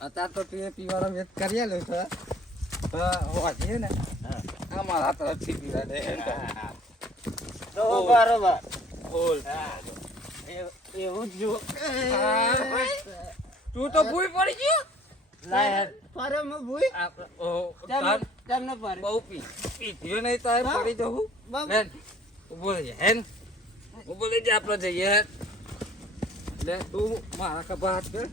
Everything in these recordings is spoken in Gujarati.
અત્યારે તો પીવાનો વેત કરી લો છે હોજી ને અમારા તરફથી પીવા દે તો બરોબર બોલ એવું જ જો તું તો ભૂઈ પડી ગયો લાય ફરે મ ભૂઈ કેમ ન ફરે બહુ પીધ્યો નહીં તો પડી જવું બેન ઉભો રહી હેન ઉભો રહી જા આપણે જઈએ એટલે તું મારા ખભા હાથ કર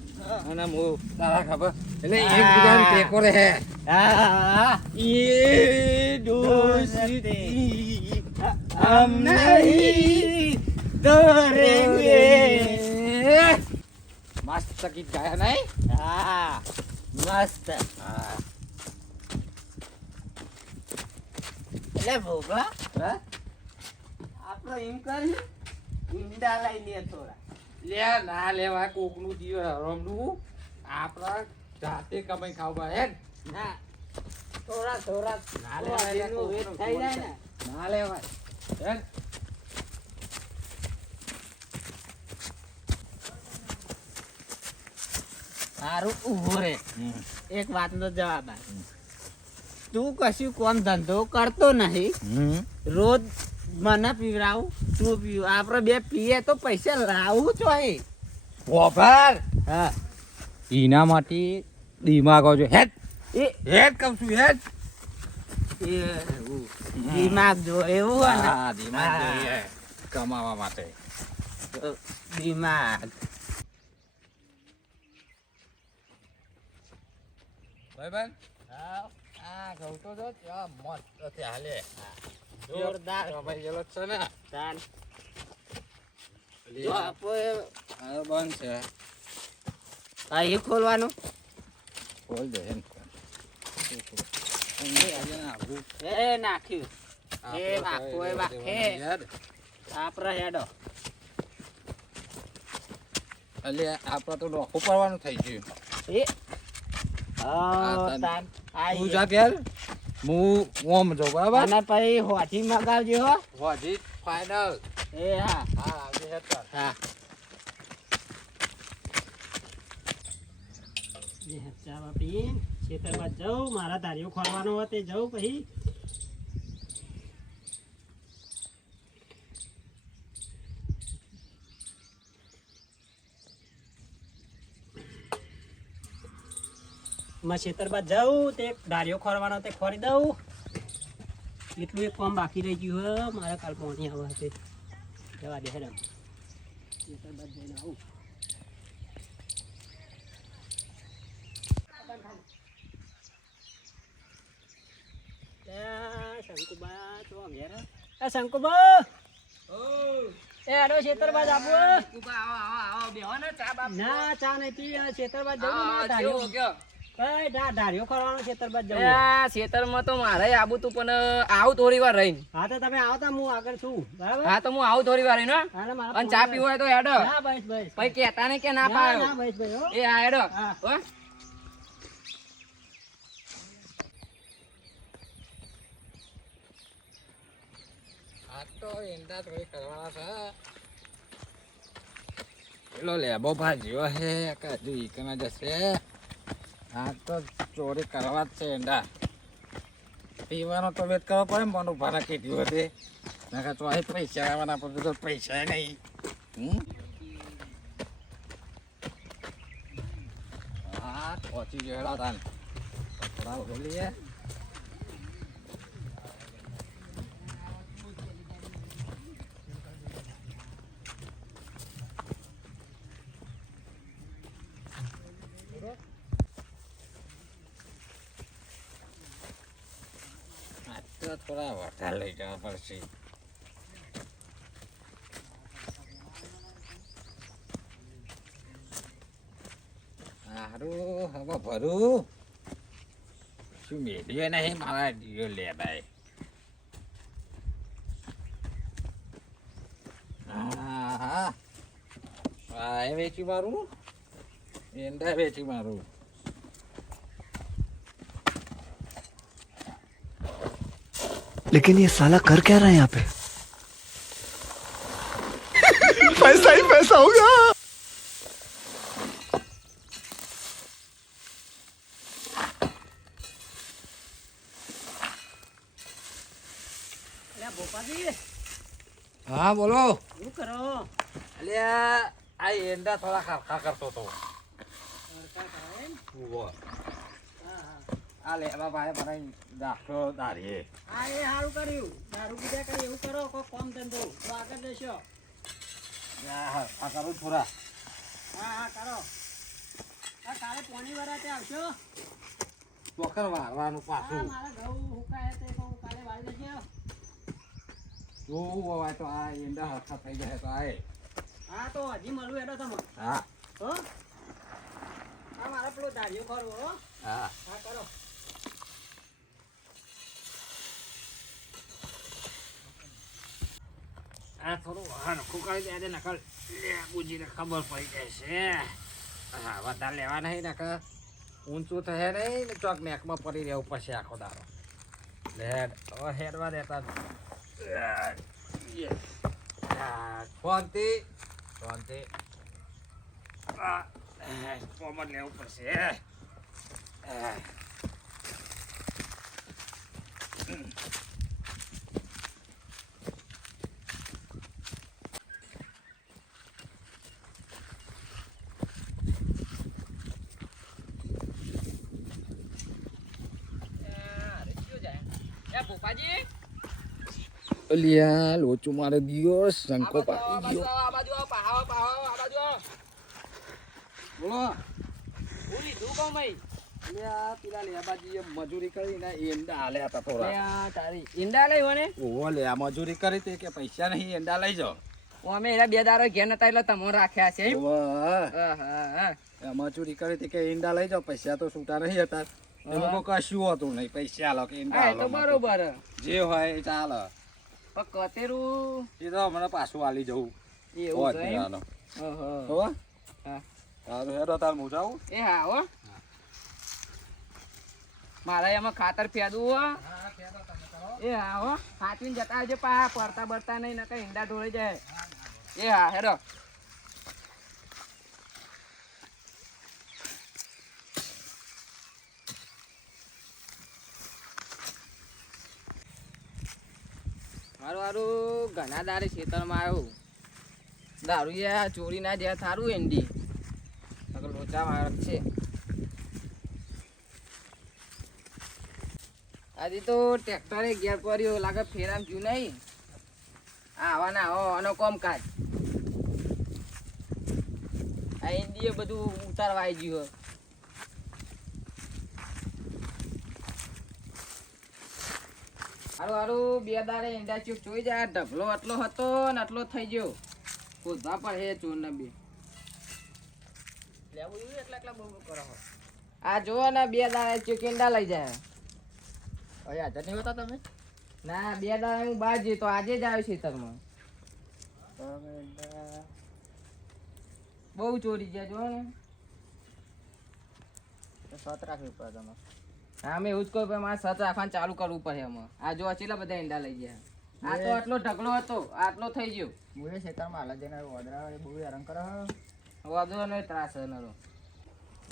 અને હું તારા ખભા એટલે એકબીજાને ટેકો રહે હા એ દોસ્તી હમ નહીં દોરેંગે મસ્ત ગીત ગાયા નહીં હા મસ્ત હા એટલે ભોગા હા આપણો એમ કરી ઈંડા લઈ લે થોડા લે ના લેવાય કોકનું જીવ હરામનું આપણા જાતે કમાઈ ખાવા હે ના થોડા થોડા ના લેવાય દિનનું વેટ થઈ જાય ને ના લેવાય હે સારું ઊભો રે એક વાતનો જવાબ આપ તું કશું કોમ ધંધો કરતો નહીં રોજ મને પીવડાવું તું પીવ આપણે બે પીએ તો પૈસા લાવું ચોય ઓફર હા એના માટે દિમાગો જો હેડ એ હેડ કહું છું હેડ એવું દિમાગ જો એવું હોય ને હા દિમાગ જોઈએ કમાવા માટે દિમાગ ભાઈ બેન આ કહું તો જો ત્યાં મસ્ત છે હાલે જોરદાર કમાઈ ગયેલો જ છે ને તાન જો આપો આ બંધ છે આ એ ખોલવાનું ખોલ દે એમ એ નાખ્યું એ વાખો એ વાખે આપણા હેડો એટલે આપણે તો ડોખું પડવાનું થઈ ગયું એ હા તાન તું જા ઘેર હું ઓમ જો બરાબર અને પછી હોઠી મગાવજો હો હોજી ફાઇનલ એ હા હા આવજે હેડ કર હા ચા બાપી ખેતરમાં જાઉં મારા ધારીઓ ખોરવાનો હોય તે જાઉં પછી ખેતરમાં જાઉં તે ધારીઓ ખોરવાનો તે ખોરી દઉં એટલું એક કામ બાકી રહી ગયું હે મારા કાલ પહોંચી આવવા તે જવા દે હેડમ ખેતરમાં જઈને આવું શંકુબા તો ઘેર શંકુબા એ આડો ખેતરમાં જાબુ ના ચા નહીં પી ખેતરમાં જવું ધાર્યો કરવાનો ખેતરમાં જવું ખેતરમાં તો મારે આવું તું પણ આવું થોડી વાર રહીને હા તો તમે આવો તો હું આગળ છું બરાબર હા તો હું આવું થોડી વાર રહીને અને ચા પીવો હોય તો હેડો હા બસ બસ પછી કહેતા નહીં કે ના પાડો ના બસ ભાઈ હો એ હા હેડો હા. હો આ તો ઈંડા થોડી કરવાના છે પેલો લેબો ભાજ્યો હે કે હજુ ઈકના જશે આ તો ચોરી કરવા જ છે ઈંડા પીવાનો તો વેત કરવો પડે ને પણ ઉભાના કીધું હતી નકર તો અહીં પૈસા આવવાના પણ તો પૈસા નહીં હા પહોંચી ગયેલા તાન કપડા બોલીએ થોડા વધારે લઈ જવા પડશે સારું હવે ભરું શું મેળ્યો નહીં મારા જીઓ લે ભાઈ હા એ વેચી મારું ઈંડા વેચી મારું लेकिन ये साला कर क्या रहा है यहाँ पे पैसा ही पैसा होगा હા બોલો. શું કરો? અલ્યા આ એંડા થોડા ખાખા કરતો તો. તડકા કરો એમ? ઉભો. હા, હા. આ લેવા ભાઈ મને દાખલો દારીએ. હા, એ સારું કર્યું. દારૂ પીધા કરી એવું કરો, કોઈ કામ ધંધો તો આગળ દેશો. આ કરું થોડા. હા, હા, કરો. હા, કાલે પોણી વરાતે આવશો? ચોકર વારવાનું હા, પાછું. મારા ઘઉં હુકાય છે તો હું કાલે વાળી દેજો. જોવું હોય તો આ એંડા હરખા થઈ જાય તો આય. હા, તો હજી મળું એડો તમે. હા હો? હા, મારા પેલો દાઢીઓ કરો હો. હા. હા, કરો. આ થોડું હરખું કરી દે નકલ બુજીને ખબર પડી જાય છે. હા વધારે લેવા નહીં નકર ઊંચું થશે નહીં ને ચોક નેકમાં પડી રહેવું પછી આખો દારો લેડ હવે હેડવા દેતા શાંતિ શાંતિ કોમર લેવું પડશે. ભૂપાજી અલિયા લોચું મારે દિયો શંકો આ પાડી બાજુ ગયો. આવો, આ બાજુ આવો. બોલો હું લીધું કહું મઈ. અલિયા પેલા લેબાજીએ મજૂરી કરીને એંડા હાલ્યા હતા થોડા. તારી ઈંડા લઈ હોને ઓહો લે આ મજૂરી કરી તે કે પૈસા નહીં એંડા લઈ જાઓ. અમે એના બે દારો ઘેર નતા એટલે તમો રાખ્યા છે એમ? ઓહો, હા. આ મજૂરી કરી તે કે એંડા લઈ જાઓ પૈસા તો છૂટા નહીં હતા. એમાં કોઈ કશું હતું નહીં પૈસા આલો કે એંડા હા, એ તો આલો. બરોબર. જે હોય એ ચાલે. પણ કતેરું એ તો હમણાં પાછું આલી જવું. એવું હોત છે નહીં એમ? આલો. ઓહો. હો? હા. સારું હેડો તાર હું જાઉં. એ હા હો. મારે એમાં ખાતર ફેદવું હો. એ હા હો. હાથવીને જતા આવજો પા પડતા બળતા નહીં નકર ઈંડા ઢોળી જાય. એ હા હેડો. મારું ઘણા દારે ખેતરમાં આવ્યું દારૂ ચોરી ના જ્યાં થારું એન્ડી લોચા મારક છે. આજે તો ટ્રેક્ટરે ઘેર પડ્યો લાગે ફેરામ જ્યું નહીં. આવા ના આવો આનો કામકાજ આ એન્ડીએ બધું ઉતારવા આવી ગયું. હારું બે દાડે ઈંડા ચૂપ જોઈ જાય ઢગલો આટલો હતો ને આટલો થઈ ગયો ખોદવા પડે હે ચોર ને બે લેવું જોઈએ એટલા બહુ કરો. આ જો ને બે દાડે ચૂક ઈંડા લઈ જાય. હવે હાજર નહીં હોતા તમે? ના બે દાડે હું બહાર જઈ તો આજે જ આવ્યો ખેતરમાં. બહુ ચોરી ગયા જો ને. સત રાખવી પડે તમારે. હા અમે એવું જ કહ્યું પણ મારે સત રાખવાનું ચાલુ કરવું પડે એમાં. આ જો ચેટલા બધા ઈંડા લઈ ગયા. આ તો આટલો ઢગલો હતો આટલો થઈ ગયો. હું એ ખેતરમાં હાલ જઈને વડરા બહુ હેરાન કરે. વાંધો નહીં ત્રાસ નરો.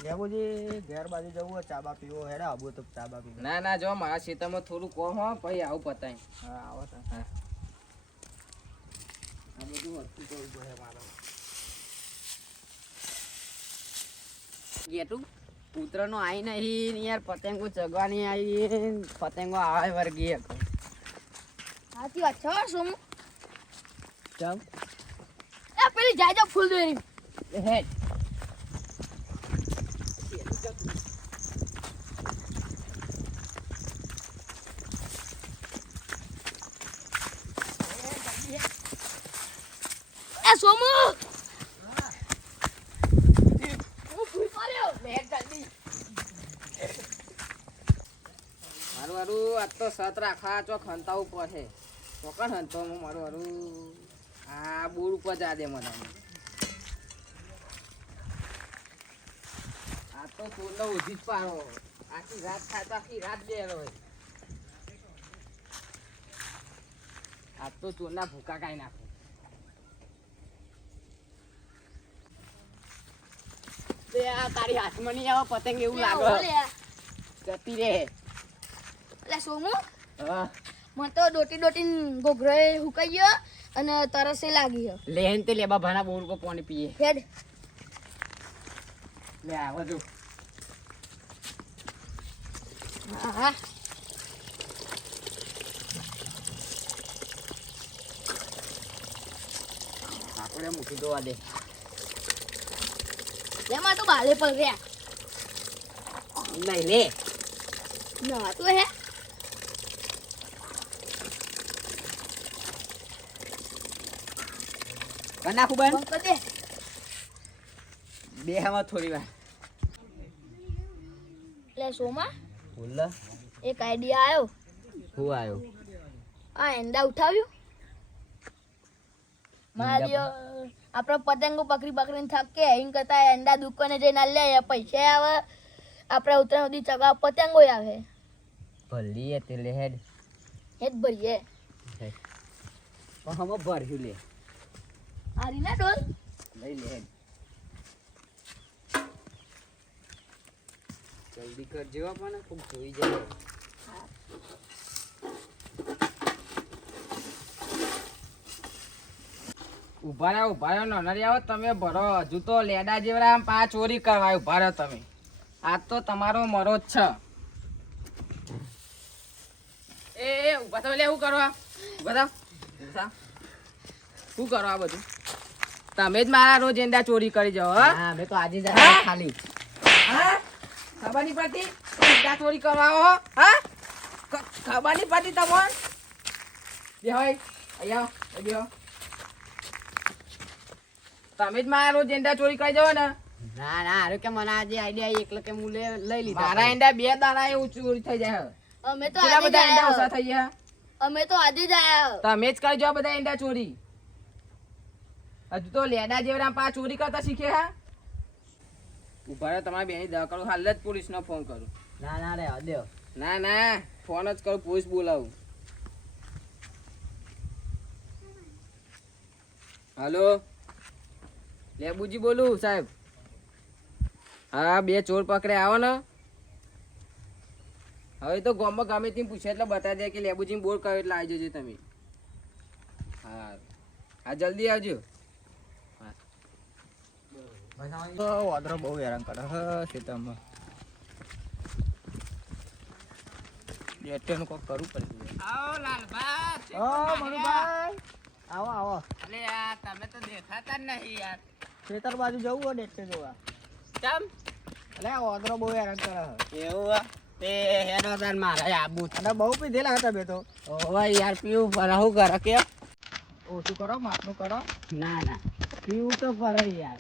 લેબુજી ઘેર બાજુ જવું હોય ચાબા પીવો હેડા આવું તો ચાબા પીવો. ના જો મારા ખેતરમાં થોડું કોમ હો પછી આવું પતાય. હા આવો તો. હા. આ બધું વસ્તુ કરવું પડે મારે. ગેટુ પુત્રનો આઈ નહીં યાર પતંગો ચગવાની આવી પતંગો આવે વર્ગી એક. સાચી વાત છે હો સોમુ. ચાલ એ પેલી જાય જાવ ફૂલ દોરી. હેડ એ સોમુ. હું ફૂલ માર્યો. મેં જલ્દી. મારું આજ તો સત રાખવા ચો ખંતાવું પડે. ચોકન હંતો હું મારું આ બોર ઉપર જા દે મને. આ તો ચોરનો ઉધી જ પાડો. આખી રાત ખાય તો આખી રાત બે હોય. આજ તો ચોરના ભૂકા કાઢી નાખો. તે આ તારી હાથમાં નહીં આવે પતંગ એવું લાગે જતી રે. એટલે સોમુ હા મને તો દોટી દોટી ઘોઘરો હુકાઈ ગયો અને તરસે લાગી છે લેન તે લેબા ભાના બોર કો પાણી પીએ હેડ લે આવો જો હા હા આપણે મૂકી દોવા દે લેમાં તો બાલે પર રહ્યા લઈ લે ના તો હે કના ખુબન બંધ કર દે બે હમાં થોડી વાર લે સોમા બોલ એક આઈડિયા આવ્યો હું આવ્યો આ એંડા ઉઠાવ્યું મારી આપણે પતંગો પકડીને થાકે એમ કરતા એંડા દુકાને જઈને લે પૈસા આવે આપણે ઉત્તરાયણ સુધી ચગાવ પતંગો આવે ભલી તે લે હેડ એ જ ભરીએ પણ હમ ભર્યું લે આ રીના ડોલ લઈ લે હેડ જલ્દી કરજો પણ ખૂબ જોઈ જાય ઉભા રહ્યો નનરી આવો તમે ભરો હજુ તો લેડા જેવડા આમ પા ચોરી કરવા ઉભા રહ્યો તમે આજ તો તમારો મરો જ છે એ ઉભા થો લે શું કરવા ઉભા થા શું કરો આ બધું તમે જ મારા રોજ એંડા ચોરી કરી જાઓ હા મેં તો આજે જ ખાલી હા ખબર નહીં પડતી એંડા ચોરી કરવા આવો હા ખબર નહીં પડતી તમને બે હોય અહીંયા બેહો તમે જ મારા રોજ એંડા ચોરી કરી જાવ ને ના ના અરે કે મને આજે આઈડિયા એકલો કે હું લઈ લીધા મારા એંડા બે દાડા એવું ચોરી થઈ જાય અમે તો કેટલા આજે જ બધા એંડા ઓછા આયા થઈ ગયા અમે તો આજે જ આયા તમે જ કરી જાઓ બધા એંડા ચોરી હજુ તો લેડા જેવડા પા ચોરી કરતા શીખે હા ઉભા રહ્યો તમારી બેની દવા કરું હાલ જ પોલીસનો ફોન કરું ના ના રે દે ના ના ફોન જ કરું પોલીસ બોલાવું હાલો લેબુજી બોલું સાહેબ હા બે ચોર પકડે આવો ને હવે તો ગામમાં ગમે તેમ પૂછે એટલે બતાવી દે કે લેબુજી બોર કર્યો એટલે આવી જજો તમે હા હા જલ્દી આવજો વાદરો બહુ હેરાન કરે ખેતરમાં બેટેનું કોક કરવું પડે આવો લાલભાઈ આવો આવો અરે યાર તમે તો દેખાતા જ નહીં યાર ખેતર બાજુ જવું હોય ડેટે જોવા કેમ અલે વાદરો બહુ હેરાન કરે એવું તે હેડો તાર મારે આબુ અને બહુ પીધેલા હતા બે તો ઓય યાર પીવું પર હું કરે કે ઓછું કરો માપનું કરો ના ના પીવું તો પર યાર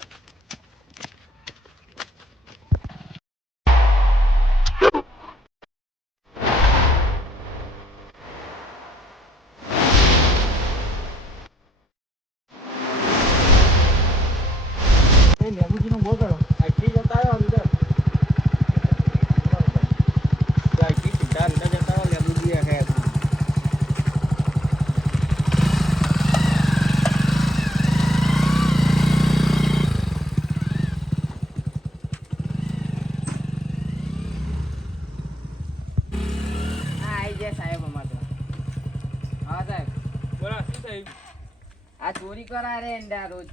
લેબુજીનો બોલ કરો આઈટી જતા આવ્યો અંદર આઈટી સીધા અંદર જતા આવ્યો લેબુજી હે આઈ જાય સાહેબ અમાર તો હા સાહેબ બોલો શું થયું આ ચોરી કરા રે એંડા રોજ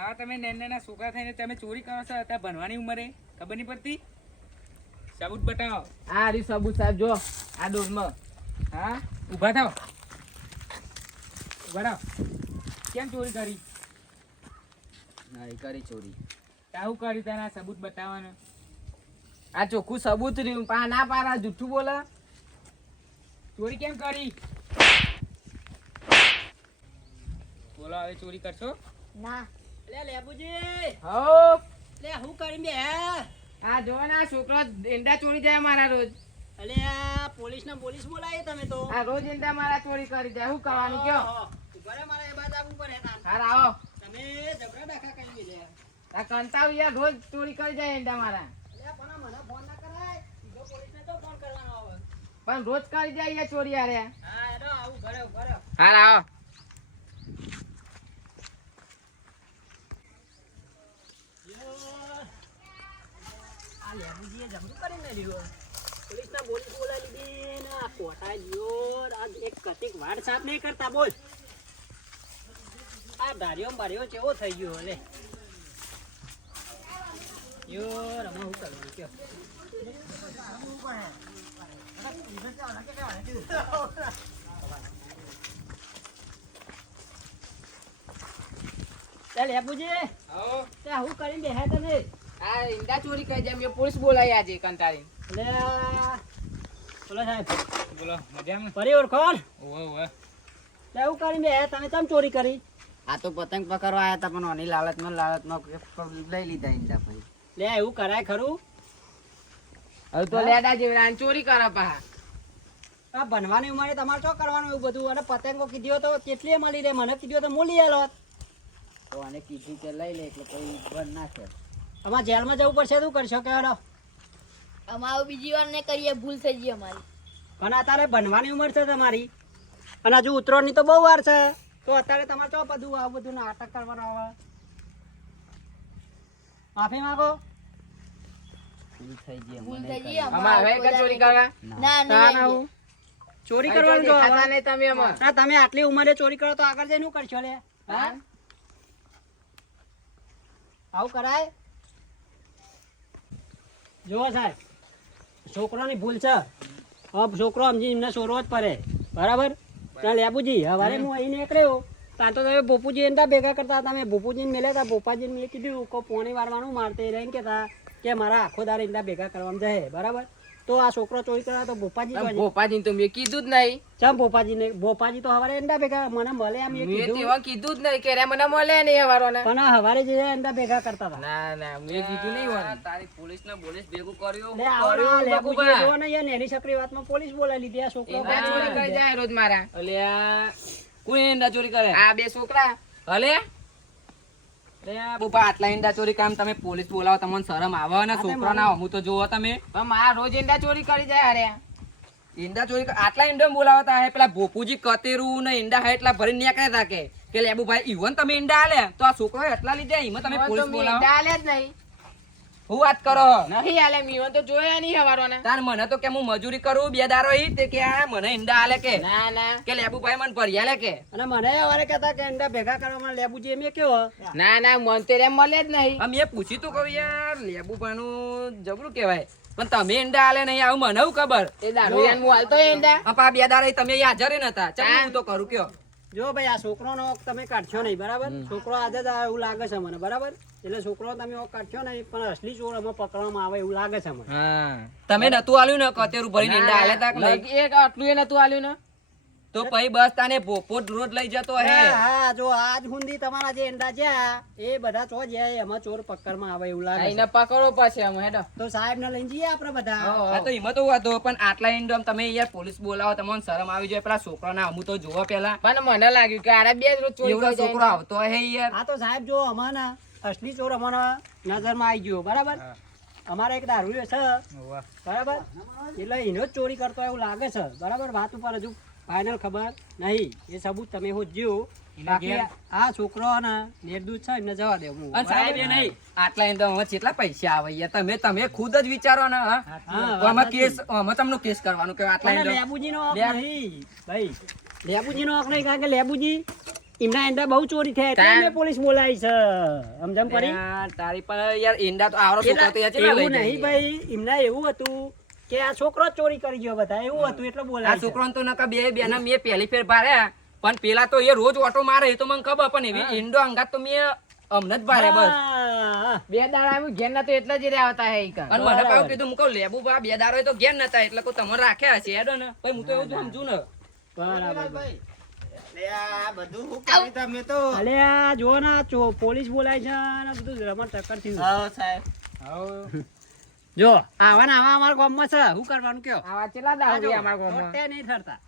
આ તમે નાના છોકરા થઈને તમે ચોરી કરો છો અત્યારે ભણવાની ઉંમરે ખબર નહીં પડતી સાબુત બતાવો આ રી સબૂત સાહેબ જો આ ડોરમાં હા ઊભા થાવ ઊભા થાવ કેમ ચોરી કરી નહીં કરી ચોરી આવું કરી તારા સબૂત બતાવવાના આ ચોખ્ખું સબૂત રહ્યું પા ના પારા જુઠ્ઠું બોલે ચોરી કેમ કરી બોલો હવે ચોરી કરશો ના લે લેબુજી હો લે હું કરી બે આ જો ના છોકરો એંડા ચોરી જાય મારા રોજ અલે પોલીસ બોલાય તમે તો આ રોજ એંડા મારા ચોરી કરી જાય હું કરવાનું કયો ઘરે મારે એ બાદ આવવું પડે હાર આવો તમે જબરા ડાકા કરી લે આ કંતાવ યાર રોજ ચોરી કરી જાય એંડા મારા અલે પણ મને ફોન ના કરાય સીધો પોલીસને તો ફોન કરવાનો આવે પણ રોજ કરી જાય યાર ચોરી યાર હા એનો આવું ઘરે હાર આવો લેબુજીએ જમરું કરીને લીધો પોલીસના બોલી બોલાવી લીધી ને આ કોટા જીઓ આ એક કતિક વાડ સાફ નહીં કરતા બોલ આ ધાર્યો બાર્યો કેવો થઈ ગયો લે યો રમા હું કરવાનું કયો ચાલ હેપુજી આવો ત્યાં હું કરીને બેહ્યા તને આ ઈંડા ચોરી કરી જાય મેં પોલીસ બોલાવી આજે કંટાળી એટલે બોલો સાહેબ બોલો મજામાં? ફરી ઓળખોણ ઓવે ઓવે. એટલે હું કરીને બેહ્યા તમે ચમ ચોરી કરી આ તો પતંગ પકડવા આયા હતા પણ ઓની લાલચમાં લઈ લીધા ઈંડા પછી લે એવું કરાય ખરું હવે તો લેડા જેવડા અને ચોરી કરે પા આ ભણવાની ઉંમરે તમારે શું કરવાનું એવું બધું અને પતંગો કીધો તો કેટલી મળી રહે મને કીધું તો મૂલી આલો તો આને કીધું કે લઈ લે એટલે કોઈ બંધ ના છે અમારે જેલમાં જવું પડશે શું કરશો કે હેડો અમારું બીજી વાર ને કરીએ ભૂલ થઈ ગઈ અમારી પણ અત્યારે ભણવાની ઉંમર છે તમારી અને હજુ ઉતરવાની તો બહુ વાર છે તો અત્યારે તમારે શું બધું આવું બધું નાટક કરવાનું આવે માફી માંગો ભૂલ થઈ ગઈ ભૂલ થઈ ગઈ અમારે હવે કે ચોરી કરવા ના ના ના આવું ચોરી કરવાનું જો ખાતા હવે. નહીં તમે અમાર ના તમે આટલી ઉંમરે ચોરી કરો તો આગળ જઈને શું કરશો લે હા આવું કરાય જુઓ સાહેબ છોકરાની ભૂલ છે હવે છોકરો સમજી એમને સોરવો જ પડે બરાબર ત્યાં લેબુજી હવારે હું અહીં નીકળ્યો ત્યાં તો તમે ભોપુજી એના ભેગા કરતા હતા મેં ભોપુજીને મેળ્યા હતા ભોપાજીને મેં કીધું કે પોણી વારવાનું મારતે રહીને કહેતા કે મારા આખો દાર એના ભેગા કરવામાં જાય બરાબર તો આ છોકરો ચોરી કરવા તો ભોપાજી તમે ભોપાજીને તો મેં કીધું જ નહીં ચમ ભોપાજીને ભોપાજી તો હવારે એના ભેગા મને મળે એમ એ મેં કીધું તેવા કીધું જ નહીં કે રે મને મળે નહીં હવારોને પણ આ હવારે જે એના ભેગા કરતા હતા ના ના મેં કીધું નહીં હોય તારી પોલીસ ને બોલીસ ભેગું કર્યું લે આવો લેબુજી જો ને યાર નેની છકરી વાતમાં પોલીસ બોલાવી લીધી આ છોકરો ઈંડા ચોરી કરી જાય રોજ મારા અલ્યા કોણ ઈંડા ચોરી કરે? આ બે છોકરા અલે અરે બુપા આટલા ઈંડા ચોરી કામ તમે પોલીસ બોલાવો તમને શરમ આવે ને? છોકરા ના હું તો જોવો તમે પણ મારા રોજ ઈંડા ચોરી કરી જાય અરે ઈંડા ચોરી આટલા ઈંડા બોલાવતા હે પેલા ભોપુજી કતેરું ને ઈંડા હે એટલા ભરી નીકળ્યા હતા કે લેબુભાઈ ઈવન તમે ઈંડા આલે તો આ છોકરો એટલા લીધે એમાં તમે પોલીસ બોલાવો? ઈંડા આલે જ નહીં હું વાત કરો નહીં આલે મીવન તો જોયા નહીં હવારોને તાર મને તો કે હું મજૂરી કરું બે દારો ઈ તે કે આ મને ઈંડા આલે કે ના ના કે લેબુભાઈ મને ભરી આલે કે અને મને હવારે કહેતા કે એના ભેગા કરવામાં લેબુજી એમ કેવો ના ના મન તો એમ મળે જ નહીં અમે પૂછ્યું તું કહું યાર લેબુભાઈ નું જબરું કહેવાય પણ તમે ઈંડા આલે નહીં આવું મને હું ખબર એ દારૂડિયાને હું હાલતો ઈંડા આપા બે દાડા તમે ઈ હાજર ય નતા ચાલ હું તો કરું કયો જો ભાઈ આ છોકરોનો ઓક તમે કાઢશો નહીં બરાબર છોકરો આજે જ આવે એવું લાગે છે મને બરાબર એટલે છોકરો તમે ઓક કાઢશો નહીં પણ અસલી ચોર અમે પકડવામાં આવે એવું લાગે છે મને હા તમે નતું આલ્યું ને કતેરું ભરીને ઈંડા આલે તા કે નહીં? એક આટલું એ નતું આલ્યું ને તો પછી બસ તાને પોપોટ રોજ લઈ જતો હે હા જો આજ હુંદી તમારા જે ઈંડા જ્યાં એ બધા ચો જાય એમાં ચોર પકડમાં આવે એવું લાગે એને છે. પકડવો પડશે અમે હેડો તો સાહેબ ને લઈને જઈએ આપણે બધા હા તો એમાં તો વાતો પણ આટલા ઈંડમ તમે યાર પોલીસ બોલાવો તમને શરમ આવી જાય પેલા છોકરાના અમુ તો જોવો પેલા પણ મને લાગ્યું કે આરે બે જ રોજ ચોરી એવડો કરી છોકરો જાય આવતો હે યાર આ તો સાહેબ જો અમારા અસલી ચોર અમારા નજરમાં આવી ગયો બરાબર અમારે એક દારૂ છે બરાબર એટલે એનો જ ચોરી કરતો એવું લાગે છે બરાબર વાત ઉપર હજુ ફાઇનલ ખબર નહીં એ સબૂત તમે હોજ્યો બાકી આ છોકરો ને નિર્દોષ છે એમને જવા દે હું અને સાહેબ એ નહીં આટલા ઈંડમ હવે કેટલા પૈસા આવે યાર તમે ખુદ જ વિચારો ને હા તો આમાં કેસ આમાં તમને કેસ કરવાનું કે આટલા પણ ઈંડમ લેબુજીનો હક નહીં ભાઈ લેબુજીનો હક નહીં કારણ કે લેબુજી એમના ઈંડા બહુ ચોરી થયા એટલે એમને પોલીસ બોલાવી છે સમજમ પડી યાર તારી પર યાર ઈંડા તો આવરો છોકરો તો યાર ચેટલા લઈ એવું નહીં જાય ભાઈ એમના એવું હતું કે આ છોકરો જ ચોરી કરી ગયો બધા એવું હતું એટલે આ બોલાય છે. છોકરાને તો નકા બે બેના મેં પહેલી ફેર ભાર્યા પણ પેલા તો એ રોજ ઓટો મારે એ તો મને ખબર પણ એવી ઈંડો અંગાત તો મેં અમને જ ભારે બસ હા. બે દાડા અમે ઘેર ના તો એટલા જ રહ્યા હતા હે ઈ કાં. અને મને પાછું કીધું હું કહું લેબુ બા બે દારો તો ઘેર નતા એટલે કોઈ તમને રાખ્યા હશે હેડો ને ભાઈ હું તો એવું જ સમજુ ને બરાબર બધું શું કર્યું તમે તો અલે આ જો ને પોલીસ બોલાય છે અને બધું રમણ ટક્કર થયું સાહેબ જો આવા ને આવા અમારા ગામમાં છે શું કરવાનું કયો આવા ચેલા દારૂ અમારા ગામમાં મોટે નહીં ઠરતા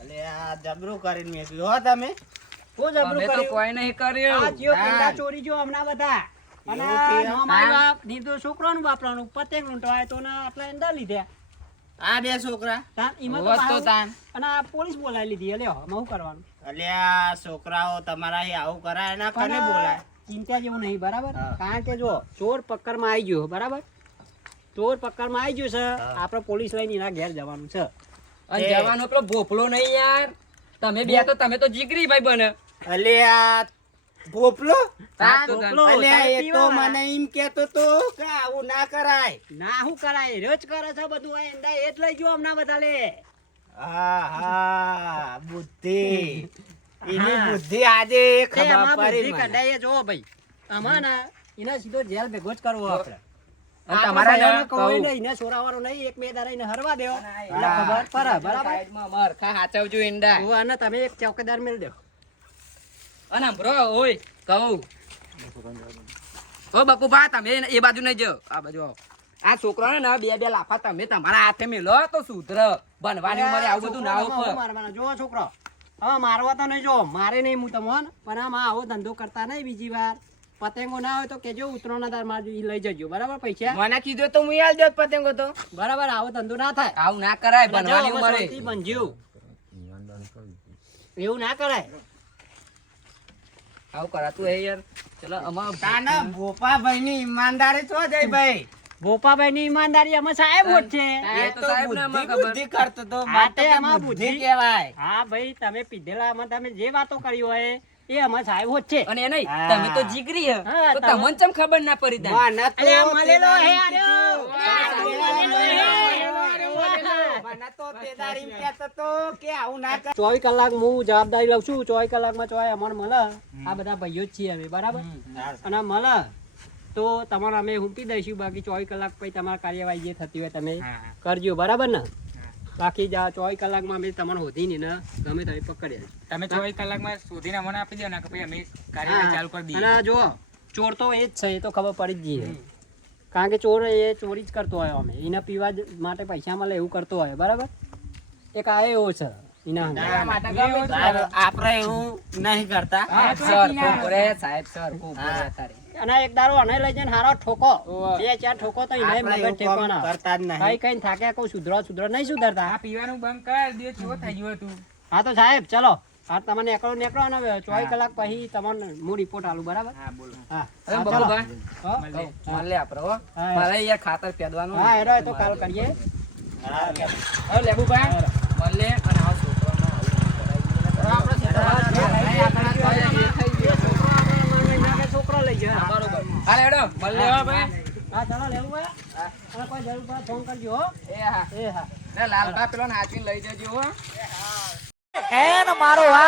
અલે આ જબરું કરીને મેં કીધું હો તમે શું જબરું અમે તો કર્યું કોઈ નહીં આ કર્યું ચિયો ઈંડા ચોરી જો હમણાં બધા અને નો મારી બાપ નિર્દોષ છોકરાનું બાપરાનું પતંગ લૂંટવાય તો ને આટલા ઈંડા લીધા આ બે છોકરા તાન ઈમાં તો હોત તો પાછું- તાન. અને આ પોલીસ બોલાવી લીધી લ્યો અમે શું કરવાનું અલ્યા છોકરાઓ તમારા અહીં આવું કરાય ના કને પણ બોલાય ચિંતા જેવું નહીં બરાબર કારણ કે જો ચોર પકડમાં આવી ગયો બરાબર ચોર પકડમાં આવી ગયો છે આપણે પોલીસ લઈને એના ઘેર જવાનું છે અને જવાનો પેલો ભોપલો નહીં યાર તમે બે તો જીગરી ભાઈ બને અલ્યા ભોપલો સાચ તો ધન. અલ્યા એ તો પીવાવાળા. મને એમ કેતો તો કે આવું ના કરાય. ના હું કરાય રોજ કરે છે બધું આ ઈંડા એ જ લઈ ગયો હમણાં બધા લે હા બુદ્ધિ એની હા. બુદ્ધિ આજે તે ખબર આમાં પડી બુદ્ધિ મને. કઢાઈએ જો ભાઈ આમાં ના એને સીધો જેલ ભેગો જ કરવો આપણે અને તમારા તમારા ભાઈઓને કહું. કહું નહીં એને છોરાવાનું નહીં એક બે દાડા એને હરવા દેવો એટલે હા. ખબર પડે બરાબર સાઈડમાં મરખા હાચવજો ઈંડા. તો અને તમે એક ચોકીદાર મેળ દો અને બ્રો ઓય કહું ઓ બકુભા તમે એ બાજુ નહીં જો આ બાજુ આવો. આ છોકરાને ને બે બે લાફા તમે તમારા હાથે મેલો તો સુધર બનવાની ઉંમરે આવું બધું ના છોકરાઓમાં ઉપર હું મારવાના? જો છોકરો હવે મારવા તો નહીં જો મારે નહીં હું તમને પણ આમાં આવો ધંધો કરતા નહીં બીજી વાર પતંગો ના હોય તો કેજો ઉતરોના દાર માં લઈ જજો બરાબર પૈસા મને કીધું તો હું આલ દેત પતંગો તો બરાબર આવો ધંધો ના થાય આવું ના કરાય બનવાની જાઓ, ઉંમરે શાંતિ બનજો. એવું ના કરાય આવું કરાતું હે યાર ચલો અમાર તાના ભોપાભાઈની ઈમાનદારી તો જય ભાઈ ભોપાભાઈ ની ઈમાનદારી અમે સાહેબ જ છે એ એ તો તો સાહેબ ને બુદ્ધિ આમાં ખબર. બુદ્ધિ કરતો તો હા, માટે તે કે એમાં બુદ્ધિ બુદ્ધિ. કહેવાય. હા ભાઈ તમે પીધેલામાં તમે જે વાતો કરી હોય એ અમે સાહેબ જ છે અને એ નહીં હા. તમે તો જીગરી હે હા, તો તમે- તમને ચમ ખબર ના પડી તને? મને તો અલ્યા, મળેલો હે તેદારી આર્યો. મને તો તેદારી એમ કહેતો તો કે આવું ના કર. 24 કલાક હું જવાબદારી લઉં છું 24 કલાકમાં ચોય અમને મળે આ બધા ભાઈઓ જ છીએ અમે બરાબર અને મળે તો તમારે અમે હુંપી દઈશું બાકી 24 કલાક પછી તમારી કાર્યવાહી જે થતી હોય તમે કરજો બરાબર ને બાકી 24 કલાકમાં અમે તમને શોધીને ને ગમે તમે પકડી તમે 24 કલાકમાં શોધીને મને આપી દો ને કે ભાઈ અમે કાર્યવાહી ચાલુ કરી દઈએ. અને જો ચોર તો એ જ છે એ તો ખબર પડી જ જઈએ કારણ કે ચોર એ ચોરી જ કરતો હોય અમે એને પીવા માટે પૈસા મળે એવું કરતો હોય બરાબર એક આ એવો છે એના એના માટે ગમે તે. આપણે એવું નહીં કરતા હા, સર ખૂબ કરે સાહેબ સર ખૂબ કરે તારે. અને એક દારો અને લઈ જઈને હારો ઠોકો બે ચાર ઠોકો તો એને આપણે મગજ એવું ઠેકો કામ ના કરતા જ કઈ નહીં. કઈ થાક્યા કોઈ સુધરો નહીં સુધરતા આ પીવાનું બંધ કર દે કેવો થઈ ગયું હતું. હા તો સાહેબ ચલો આ તમને નીકળો અને 24 કલાક પછી તમને હું રિપોર્ટ આલું બરાબર હા બોલો. હા અરે હા, બકુભા, હો? મળે આપણે હો. હા. મારે યાર ખાતર પેદવાનું હા એનો એ તો કાલ કરીએ હવે લેબુભા, મળે અને આવો છોકરાનો આવું કરાવી દઈએ. છોકરો લઈ ગયો બરોબર. હાલે હેડો, મળે હો ભાઈ. હા ચાલો લેવું હોય અને કોઈ જરૂર પડે ફોન કરજો હો એ હા. એ હા ને લાલબા પેલો નાચીને લઈ જજો હો. मारो आ